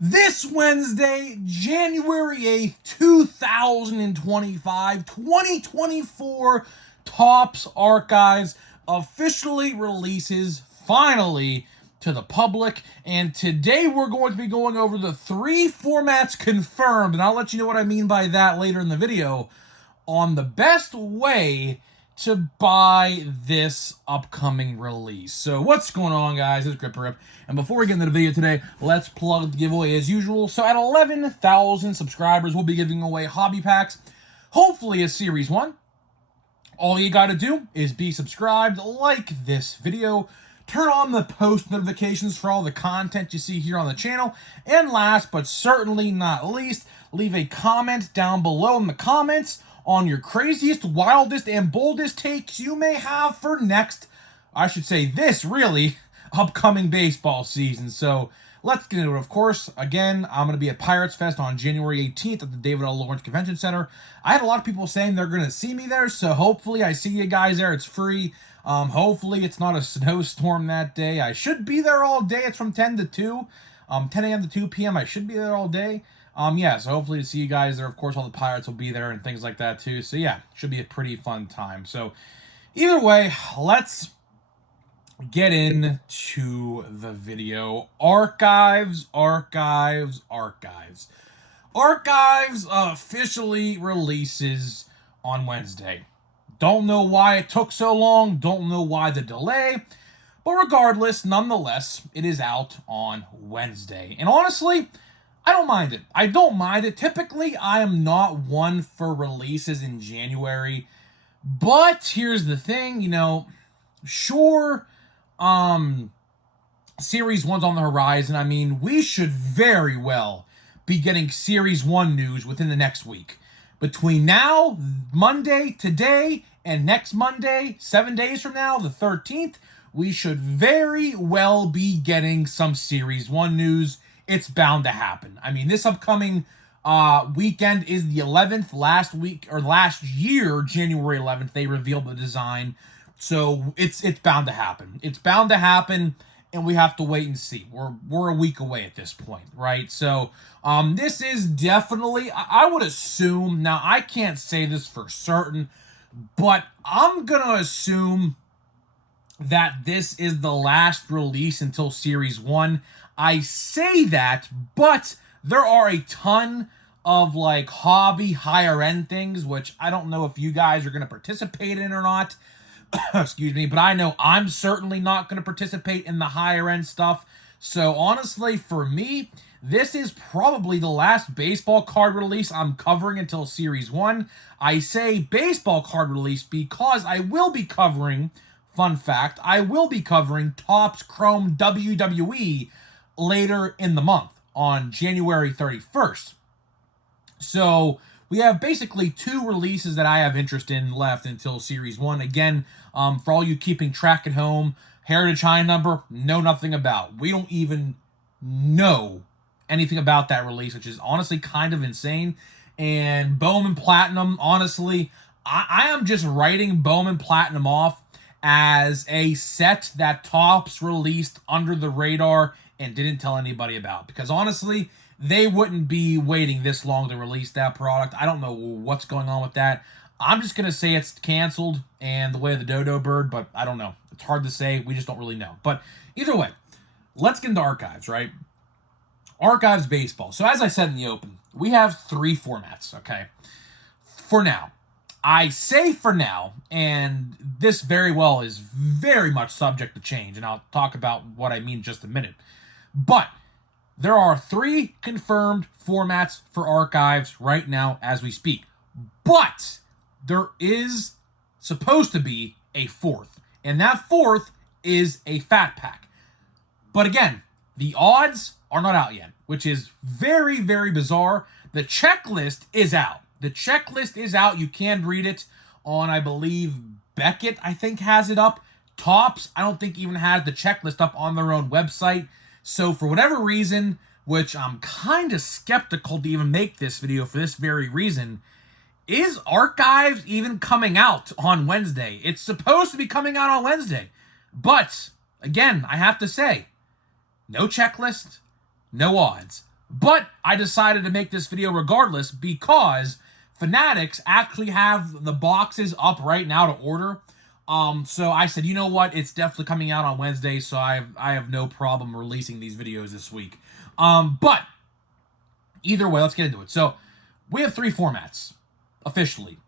This Wednesday, January 8th, 2025, 2024, Topps Archives officially releases finally to the public. And today we're going to be going over the 3 formats confirmed, and I'll let you know what I mean by that later in the video, on the best way to buy this upcoming release. So what's going on, guys? It's Gripper, and before we get into the video today, let's plug the giveaway as usual. So at 11,000 subscribers, we'll be giving away hobby packs, hopefully a Series 1. All you gotta do is be subscribed, like this video, turn on the post notifications for all the content you see here on the channel, and last but certainly not least, leave a comment down below in the comments on your craziest, wildest, and boldest takes you may have for this really, upcoming baseball season. So let's get into it. Of course, again, I'm going to be at Pirates Fest on January 18th at the David L. Lawrence Convention Center. I had a lot of people saying they're going to see me there, so hopefully I see you guys there. It's free. Hopefully it's not a snowstorm that day. I should be there all day. It's from 10 to 2, 10 a.m. to 2 p.m. I should be there all day. So hopefully to see you guys there. Of course, all the Pirates will be there and things like that too. So yeah, should be a pretty fun time. So either way, let's get into the video. Archives officially releases on Wednesday. Don't know why it took so long. Don't know why the delay. But regardless, nonetheless, it is out on Wednesday. And honestly, I don't mind it. I don't mind it. Typically, I am not one for releases in January. But here's the thing, sure, Series 1's on the horizon. I mean, we should very well be getting Series 1 news within the next week. Between now, Monday, today, and next Monday, 7 days from now, the 13th, we should very well be getting some Series 1 news. It's bound to happen. I mean, this upcoming weekend is the 11th. Last year, January 11th, they revealed the design. So it's bound to happen. It's bound to happen, and we have to wait and see. We're a week away at this point, right? So this is definitely, I would assume, now I can't say this for certain, but I'm going to assume that this is the last release until Series 1. I say that, but there are a ton of hobby higher end things, which I don't know if you guys are going to participate in or not. Excuse me, but I know I'm certainly not going to participate in the higher end stuff. So honestly, for me, this is probably the last baseball card release I'm covering until Series 1. I say baseball card release because I will be covering, fun fact, I will be covering Topps Chrome WWE later in the month on January 31st. So we have basically 2 releases that I have interest in left until Series 1. Again, for all you keeping track at home, Heritage High Number, know nothing about. We don't even know anything about that release, which is honestly kind of insane. And Bowman Platinum, honestly, I am just writing Bowman Platinum off as a set that Topps released under the radar and didn't tell anybody about. Because honestly, they wouldn't be waiting this long to release that product. I don't know what's going on with that. I'm just going to say it's canceled and the way of the dodo bird, but I don't know. It's hard to say. We just don't really know. But either way, let's get into Archives, right? Archives baseball. So as I said in the open, we have 3 formats, okay? For now. I say for now, and this very well is very much subject to change, and I'll talk about what I mean in just a minute. But there are 3 confirmed formats for Archives right now as we speak. But there is supposed to be a 4th, and that 4th is a fat pack. But again, the odds are not out yet, which is very, very bizarre. The checklist is out. The checklist is out. You can read it on, I believe, Beckett, I think, has it up. Topps, I don't think even has the checklist up on their own website. So for whatever reason, which I'm kind of skeptical to even make this video for this very reason, is Archives even coming out on Wednesday? It's supposed to be coming out on Wednesday. But, again, I have to say, no checklist, no odds. But I decided to make this video regardless because Fanatics actually have the boxes up right now to order. So I said, you know what? It's definitely coming out on Wednesday, so I have no problem releasing these videos this week. But either way, let's get into it. So we have 3 formats officially: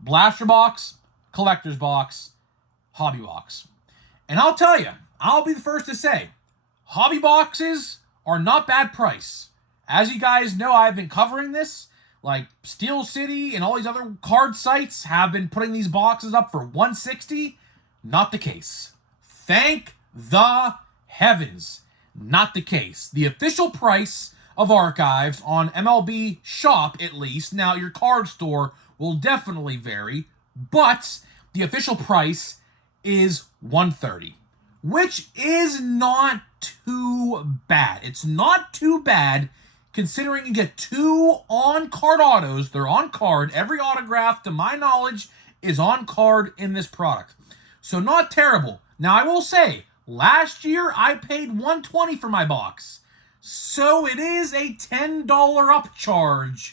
Blaster Box, Collector's Box, Hobby Box. And I'll tell you, I'll be the first to say, Hobby Boxes are not bad price. As you guys know, I've been covering this. Like Steel City and all these other card sites have been putting these boxes up for $160. Not the case. Thank the heavens. Not the case. The official price of Archives on MLB Shop, at least, now your card store will definitely vary, but the official price is $130, which is not too bad. It's not too bad considering you get 2 on-card autos. They're on card. Every autograph, to my knowledge, is on card in this product. So not terrible. Now, I will say, last year I paid $120 for my box. So it is a $10 upcharge,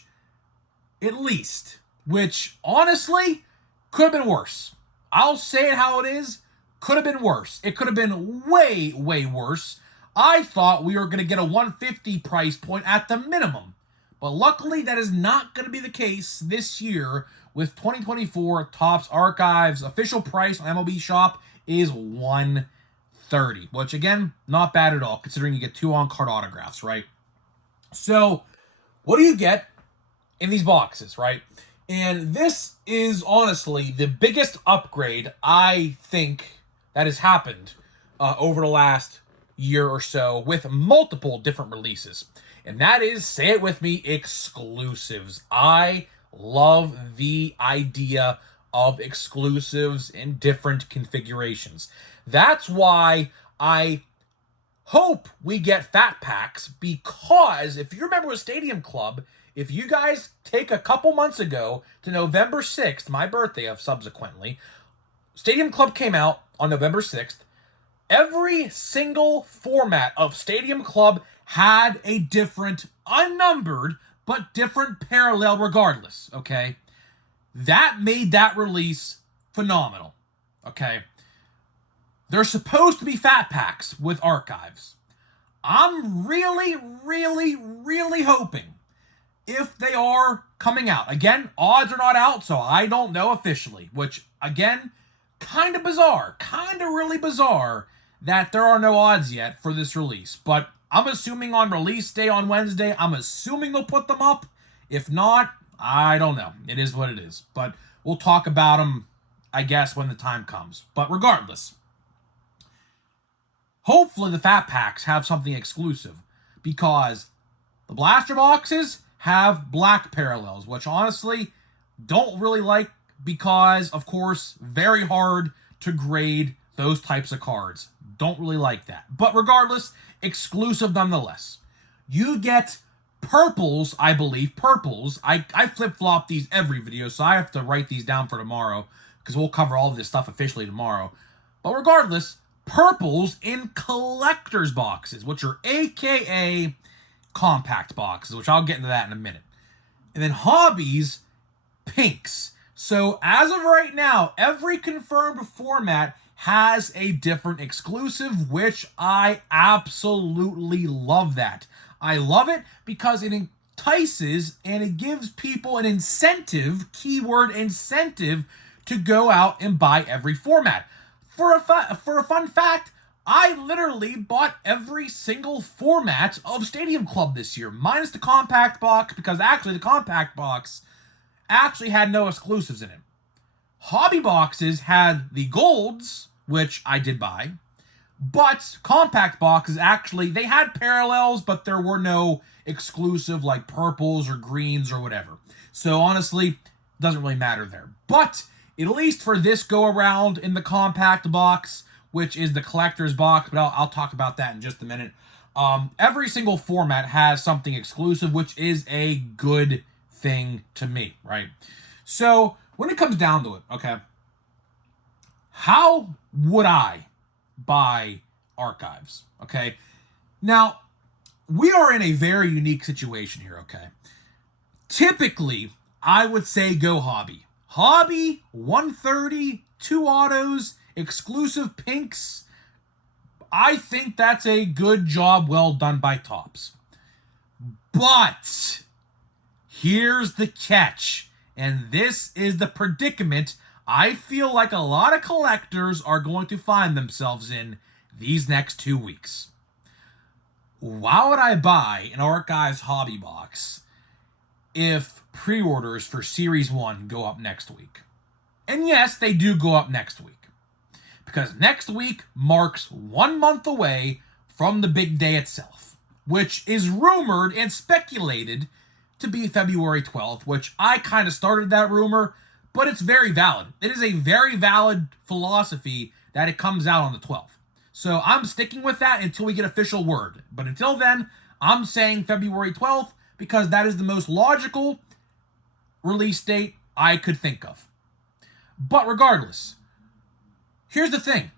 at least. Which, honestly, could have been worse. I'll say it how it is. Could have been worse. It could have been way, way worse. I thought we were going to get a $150 price point at the minimum. But luckily, that is not going to be the case this year with 2024 Topps Archives. Official price on MLB Shop is $130, which, again, not bad at all, considering you get 2 on-card autographs, right? So, what do you get in these boxes, right? And this is, honestly, the biggest upgrade, I think, that has happened over the last year or so with multiple different releases. And that is, say it with me, exclusives. I love the idea of exclusives in different configurations. That's why I hope we get fat packs, because if you remember with Stadium Club, if you guys take a couple months ago to November 6th, my birthday of subsequently, Stadium Club came out on November 6th. Every single format of Stadium Club had a different, unnumbered, but different parallel regardless, okay? That made that release phenomenal, okay? There's supposed to be fat packs with Archives. I'm really, really, really hoping, if they are coming out. Again, odds are not out, so I don't know officially, which, again, kind of bizarre, kind of really bizarre that there are no odds yet for this release. But I'm assuming on release day on Wednesday, I'm assuming they'll put them up. If not, I don't know. It is what it is. But we'll talk about them, I guess, when the time comes. But regardless, hopefully the fat packs have something exclusive, because the blaster boxes have black parallels, which honestly don't really like, because, of course, very hard to grade those types of cards. Don't really like that. But regardless, exclusive nonetheless. You get purples, I believe. Purples. I flip-flop these every video, so I have to write these down for tomorrow, because we'll cover all of this stuff officially tomorrow. But regardless, purples in collector's boxes, which are AKA compact boxes, which I'll get into that in a minute. And then hobbies, pinks. So as of right now, every confirmed format has a different exclusive, which I absolutely love that. I love it because it entices and it gives people an incentive, keyword incentive, to go out and buy every format. For a fun fact, I literally bought every single format of Stadium Club this year, minus the compact box, because actually the compact box actually had no exclusives in it. Hobby boxes had the golds, which I did buy, but compact boxes actually, they had parallels, but there were no exclusive like purples or greens or whatever. So honestly, doesn't really matter there. But at least for this go around in the compact box, which is the collector's box, but I'll talk about that in just a minute. Every single format has something exclusive, which is a good thing to me, right? So when it comes down to it, okay, how would I buy Archives? Okay, now we are in a very unique situation here, okay? Typically, I would say go hobby. Hobby, 130, 2 autos, exclusive pinks. I think that's a good job well done by Topps. But here's the catch, and this is the predicament I feel like a lot of collectors are going to find themselves in these next 2 weeks. Why would I buy an Archives hobby box if pre-orders for Series 1 go up next week? And yes, they do go up next week. Because next week marks 1 month away from the big day itself, which is rumored and speculated to be February 12th, which I kind of started that rumor, but it's very valid. It is a very valid philosophy that it comes out on the 12th. So I'm sticking with that until we get official word. But until then, I'm saying February 12th because that is the most logical release date I could think of. But regardless, here's the thing.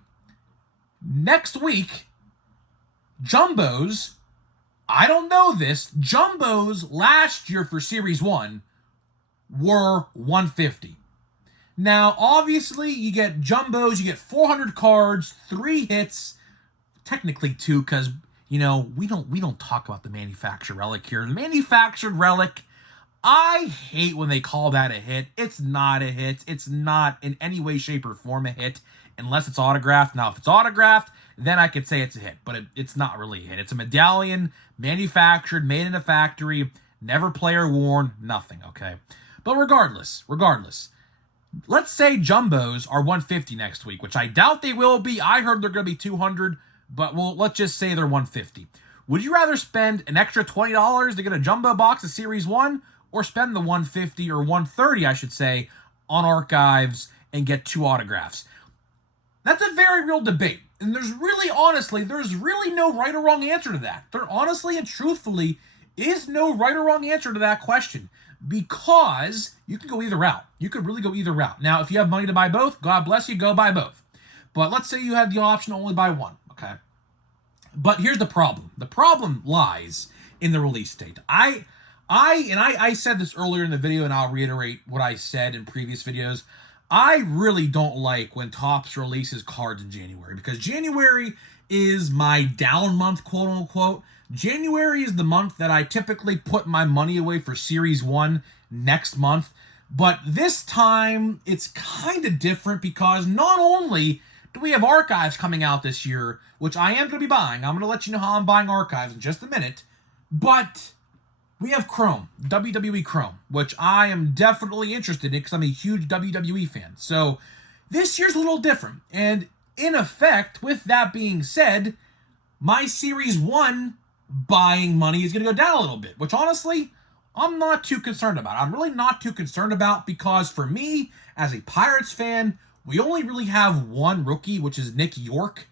Next week, Jumbos, I don't know this, Jumbos last year for Series 1 were 150. Now, obviously, you get Jumbos, you get 400 cards, 3 hits, technically 2, because, we don't talk about the manufactured relic here. The manufactured relic, I hate when they call that a hit. It's not a hit. It's not in any way, shape, or form a hit, unless it's autographed. Now, if it's autographed, then I could say it's a hit, but it's not really a hit. It's a medallion, manufactured, made in a factory, never player worn, nothing, okay? But regardless, let's say Jumbos are 150 next week, which I doubt they will be. I heard they're going to be 200, but let's just say they're 150. Would you rather spend an extra $20 to get a Jumbo box of Series 1 or spend the 150 or 130, I should say, on Archives and get 2 autographs? That's a very real debate. And there's really no right or wrong answer to that. There honestly and truthfully is no right or wrong answer to that question. Because you can go either route. You could really go either route. Now, if you have money to buy both, God bless you, go buy both. But let's say you have the option to only buy one, okay? But here's the problem. The problem lies in the release date. I said this earlier in the video, and I'll reiterate what I said in previous videos. I really don't like when Topps releases cards in January, because January is my down month, quote unquote. January is the month that I typically put my money away for Series 1 next month. But this time, it's kind of different because not only do we have Archives coming out this year, which I am going to be buying. I'm going to let you know how I'm buying Archives in just a minute. But we have Chrome, WWE Chrome, which I am definitely interested in because I'm a huge WWE fan. So this year's a little different. And in effect, with that being said, my Series 1 buying money is going to go down a little bit, which honestly, I'm not too concerned about. I'm really not too concerned about because for me, as a Pirates fan, we only really have one rookie, which is Nick York.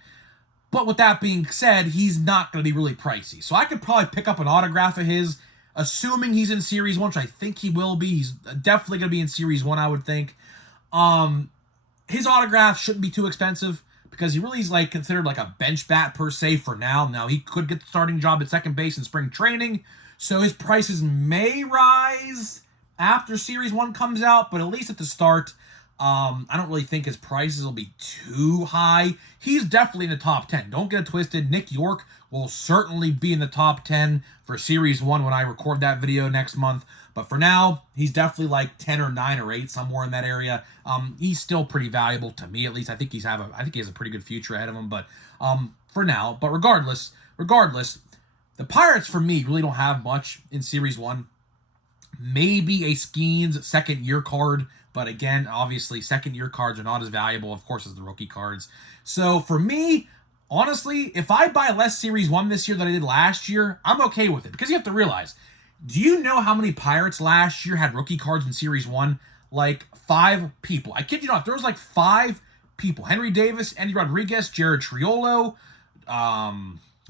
But with that being said, he's not going to be really pricey. So I could probably pick up an autograph of his, assuming he's in Series 1, which I think he will be. He's definitely going to be in Series 1, I would think. His autograph shouldn't be too expensive, because he really is considered like a bench bat per se for now. Now, he could get the starting job at second base in spring training, so his prices may rise after Series 1 comes out, but at least at the start, I don't really think his prices will be too high. He's definitely in the top 10. Don't get it twisted. Nick York will certainly be in the top 10 for Series 1 when I record that video next month. But for now, he's definitely like 10 or 9 or 8, somewhere in that area. He's still pretty valuable to me, at least. I think he has a pretty good future ahead of him. But for now, but regardless, the Pirates for me really don't have much in Series 1. Maybe a Skeens second-year card, but again, obviously, second-year cards are not as valuable, of course, as the rookie cards. So for me, honestly, if I buy less Series 1 this year than I did last year, I'm okay with it. Because you have to realize, do you know how many Pirates last year had rookie cards in Series 1? Like 5 people. I kid you not. There was like 5 people. Henry Davis, Andy Rodriguez, Jared Triolo,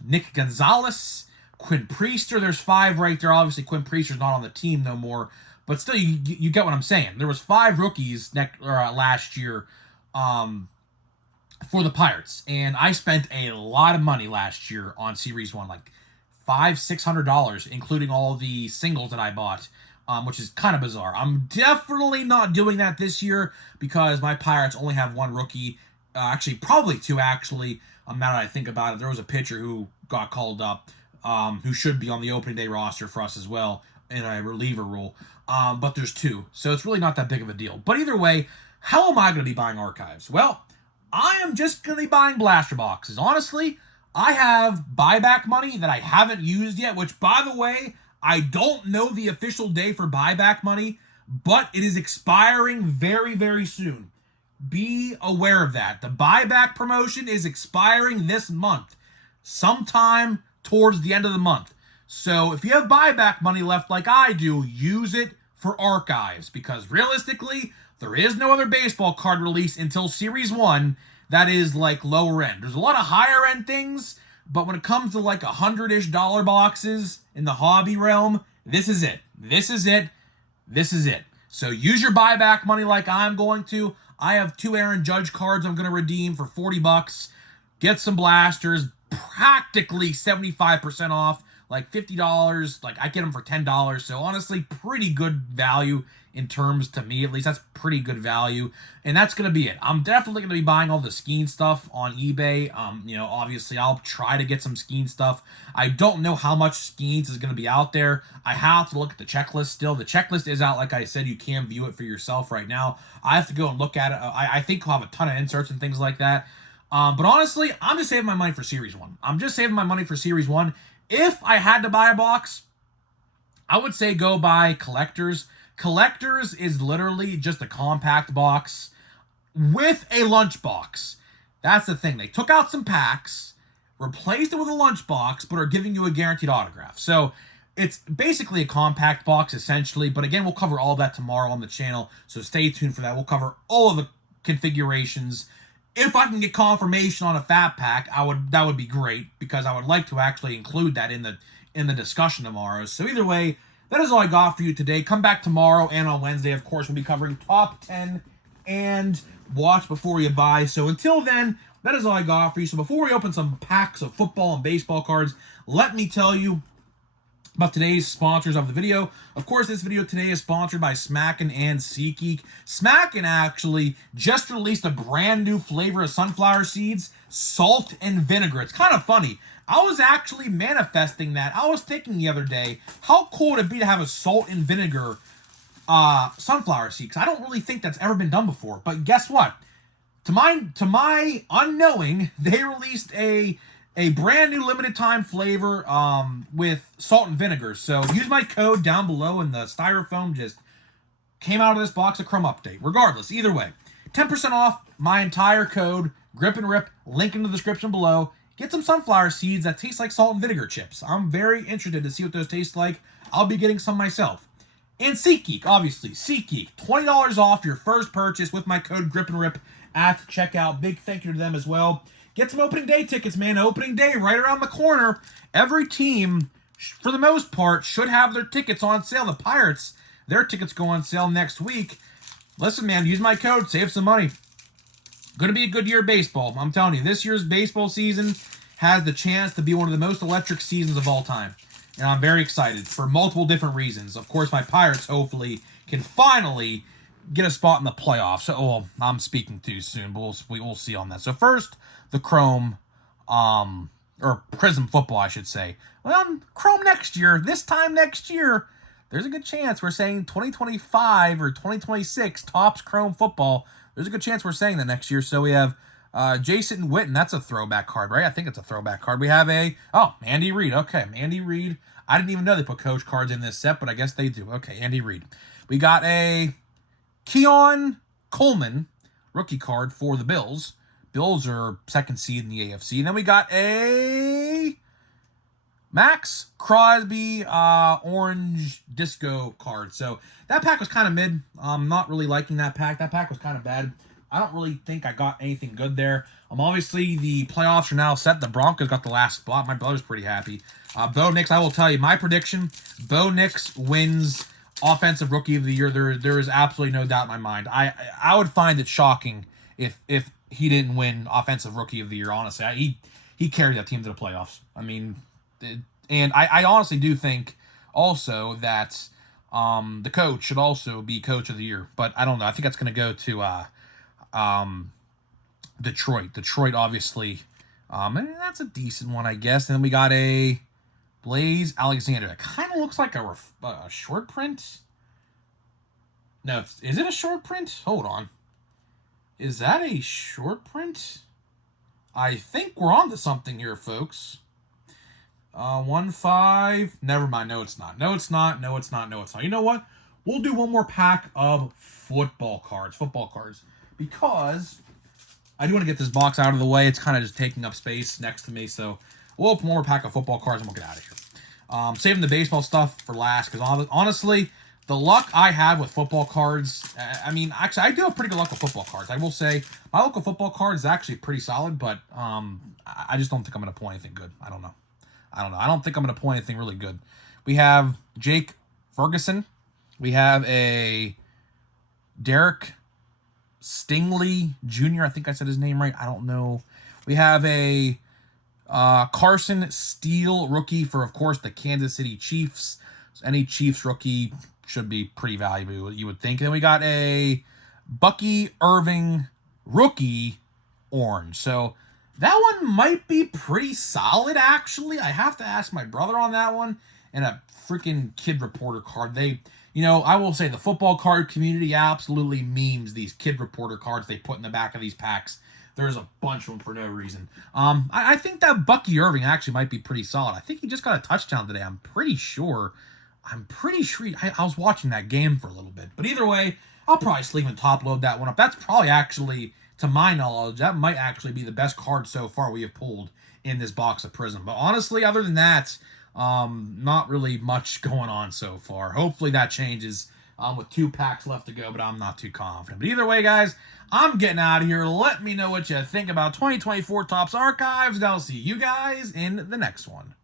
Nick Gonzalez, Quinn Priester. There's 5 right there. Obviously, Quinn Priester's not on the team no more. But still, you get what I'm saying. There was 5 rookies last year for the Pirates. And I spent a lot of money last year on Series 1. Like $600, including all the singles that I bought, which is kind of bizarre. I'm definitely not doing that this year because my Pirates only have one rookie, actually probably two. Actually, now that I think about it, there was a pitcher who got called up, who should be on the opening day roster for us as well in a reliever role. But there's two, so it's really not that big of a deal. But either way, how am I going to be buying archives? Well, I am just going to be buying blaster boxes. Honestly, I have buyback money that I haven't used yet, which, by the way, I don't know the official day for buyback money, but it is expiring very, very soon. Be aware of that. The buyback promotion is expiring this month, sometime towards the end of the month. So if you have buyback money left like I do, use it for archives, because realistically, there is no other baseball card release until Series 1 that is like lower end. There's a lot of higher end things, but when it comes to like $100-ish boxes in the hobby realm, this is it. This is it. This is it. So use your buyback money like I'm going to. I have 2 Aaron Judge cards I'm going to redeem for $40. Get some blasters, practically 75% off, like $50. Like I get them for $10. So honestly, pretty good value in terms, to me at least. That's pretty good value. And that's going to be it. I'm definitely going to be buying all the skiing stuff on eBay. Obviously I'll try to get some skiing stuff. I don't know how much skiing is going to be out there. I have to look at the checklist still. The checklist is out, like I said. You can view it for yourself right now. I have to go and look at it. I think I'll have a ton of inserts and things like that. But honestly, I'm just saving my money for Series 1. I'm just saving my money for Series 1. If I had to buy a box, I would say go buy Collectors. Collectors is literally just a compact box with a lunch box. That's the thing. They took out some packs, replaced it with a lunch box, but are giving you a guaranteed autograph. So it's basically a compact box, essentially. But again, we'll cover all that tomorrow on the channel, so stay tuned for that. We'll cover all of the configurations. If I can get confirmation on a fat pack, that would be great, because I would like to actually include that in the discussion tomorrow. So either way, that is all I got for you today. Come back tomorrow and on Wednesday, of course, we'll be covering top 10 and watch before you buy. So until then, that is all I got for you. So before we open some packs of football and baseball cards, let me tell you about today's sponsors of the video. Of course, this video today is sponsored by Smackin' and SeatGeek. Smackin' actually just released a brand new flavor of sunflower seeds, salt and vinegar. It's kind of funny. I was actually manifesting that. I was thinking the other day, how cool would it be to have a salt and vinegar sunflower seed? Because I don't really think that's ever been done before. But guess what? To my unknowing, they released a brand new limited time flavor with salt and vinegar. So use my code down below, and the styrofoam just came out of this box of crumb update. Regardless, either way, 10% off my entire code, Grip and Rip, link in the description below. Get some sunflower seeds that taste like salt and vinegar chips. I'm very interested to see what those taste like. I'll be getting some myself. And SeatGeek, obviously. SeatGeek, $20 off your first purchase with my code Grip and Rip at checkout. Big thank you to them as well. Get some opening day tickets, man. Opening day right around the corner. Every team, for the most part, should have their tickets on sale. The Pirates, their tickets go on sale next week. Listen, man, use my code. Save some money. Going to be a good year of baseball. I'm telling you, this year's baseball season has the chance to be one of the most electric seasons of all time. And I'm very excited for multiple different reasons. Of course, my Pirates hopefully can finally get a spot in the playoffs. So, I'm speaking too soon, but we'll see on that. So first, the Chrome, or Prism football, I should say. Well, Chrome next year, this time next year, there's a good chance we're saying 2025 or 2026 Topps Chrome football. There's a good chance we're saying that next year. So we have Jason Witten. That's a throwback card, right? I think it's a throwback card. We have Andy Reid. Okay, Andy Reid. I didn't even know they put coach cards in this set, but I guess they do. Okay, Andy Reid. We got a Keon Coleman rookie card for the Bills. Bills are second seed in the AFC. And then we got a Max Crosby orange disco card. So that pack was kind of mid. I'm not really liking that pack. That pack was kind of bad. I don't really think I got anything good there. Obviously, the playoffs are now set. The Broncos got the last spot. My brother's pretty happy. Bo Nix, I will tell you, my prediction, Bo Nix wins Offensive Rookie of the Year. There is absolutely no doubt in my mind. I would find it shocking if he didn't win Offensive Rookie of the Year, honestly. He carried that team to the playoffs. I mean, And I honestly do think also that the coach should also be coach of the year. But I don't know. I think that's going to go to Detroit. Detroit, obviously. And that's a decent one, I guess. And then we got a Blaze Alexander. It kind of looks like a short print. No, is it a short print? Hold on. Is that a short print? I think we're on to something here, folks. 1-5. Never mind. No, it's not. No, it's not. No, it's not. No, it's not. You know what? We'll do one more pack of football cards. Because I do want to get this box out of the way. It's kind of just taking up space next to me. So we'll open one more pack of football cards and we'll get out of here. Saving the baseball stuff for last. Because honestly, the luck I have with football cards, actually, I do have pretty good luck with football cards. I will say, my luck with football cards is actually pretty solid, but I just don't think I'm going to pull anything good. I don't know. I don't think I'm going to pull anything really good. We have Jake Ferguson. We have a Derek Stingley Jr. I think I said his name right. I don't know. We have a Carson Steele rookie for, of course, the Kansas City Chiefs. So any Chiefs rookie should be pretty valuable, you would think. And then we got a Bucky Irving rookie orange. So that one might be pretty solid, actually. I have to ask my brother on that one. And a freaking Kid Reporter card. I will say the football card community absolutely memes these Kid Reporter cards they put in the back of these packs. There's a bunch of them for no reason. I think that Bucky Irving actually might be pretty solid. I think he just got a touchdown today. I'm pretty sure. I was watching that game for a little bit. But either way, I'll probably sleeve and top load that one up. That's probably actually, to my knowledge, that might actually be the best card so far we have pulled in this box of Prism. But honestly, other than that, not really much going on so far. Hopefully that changes with 2 packs left to go, but I'm not too confident. But either way, guys, I'm getting out of here. Let me know what you think about 2024 Topps Archives, and I'll see you guys in the next one.